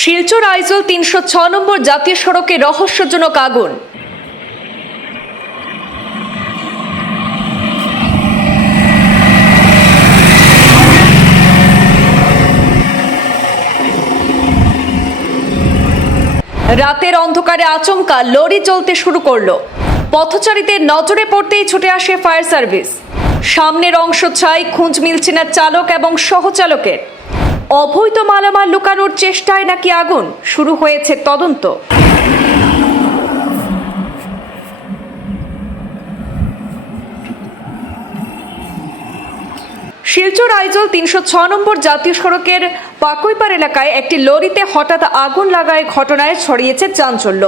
শিলচর আইজল তিনশো ছ নম্বর জাতীয় সড়কে রহস্যজনক আগুন। রাতের অন্ধকারে আচমকা লরি চলতে শুরু করল। পথচারীদের নজরে পড়তেই ছুটে আসে ফায়ার সার্ভিস। সামনের অংশ ছাই, খুঁজ মিলছে না চালক এবং সহচালকের। অবৈধ মালামাল লুকানোর চেষ্টায় নাকি আগুন? শুরু হয়েছে তদন্ত। শিলচর আইজল তিনশো ছ নম্বর জাতীয় সড়কের পাকুইপার এলাকায় একটি লরিতে হঠাৎ আগুন লাগায় ঘটনায় ছড়িয়েছে চাঞ্চল্য।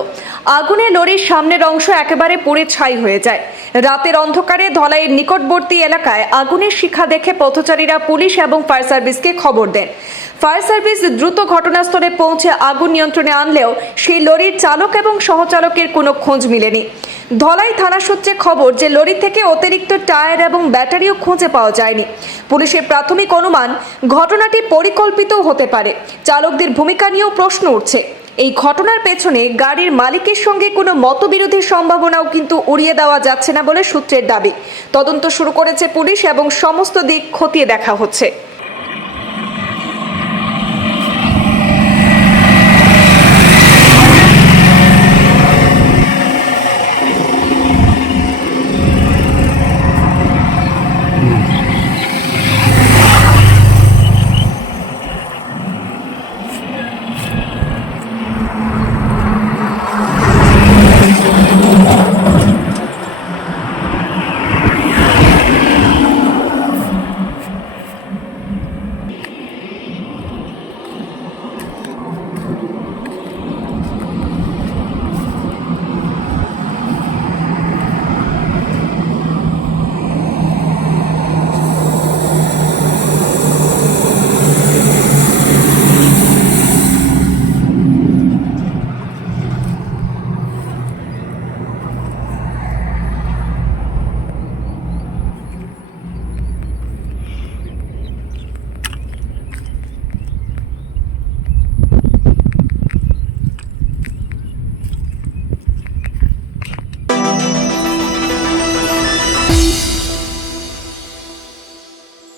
আগুনে লরির সামনের অংশ একেবারে পুড়ে ছাই হয়ে যায়। রাতের অন্ধকারে ধলাইয়ের নিকটবর্তী এলাকায় আগুনের শিখা দেখে পথচারীরা পুলিশ এবং ফায়ার সার্ভিসকে খবর দেন। ফায়ার সার্ভিস দ্রুত ঘটনাস্থলে পৌঁছে আগুন নিয়ন্ত্রণে আনলেও সেই লরির চালক এবং সহচালকের কোনো খোঁজ মিলেনি। ধলাই থানা সূত্রে খবর যে লরি থেকে অতিরিক্ত টায়ার এবং ব্যাটারিও খুঁজে পাওয়া যায়নি। পুলিশের প্রাথমিক অনুমান ঘটনাটি পরিকল্পিত হতে পারে। চালকদের ভূমিকা নিয়েও প্রশ্ন উঠছে। এই ঘটনার পেছনে গাড়ির মালিকের সঙ্গে কোনো মতবিরোধের সম্ভাবনাও কিন্তু উড়িয়ে দেওয়া যাচ্ছে না বলে সূত্রের দাবি। তদন্ত শুরু করেছে পুলিশ এবং সমস্ত দিক খতিয়ে দেখা হচ্ছে।